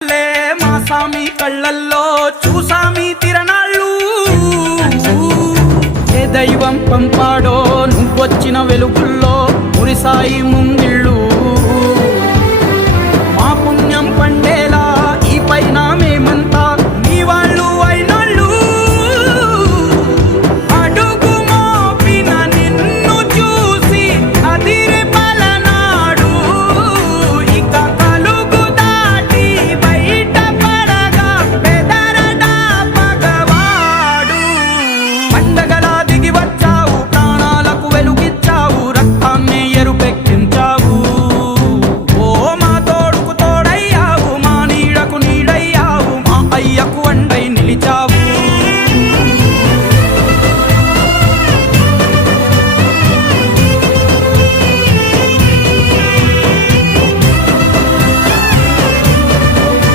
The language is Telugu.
మా సామి కళ్ళల్లో చూసామి తిరణాళ్ళు ఏ దైవం పంపాడో నువ్వొచ్చిన వెలుగుల్లో మురిసాయి ముంగిళ్ళు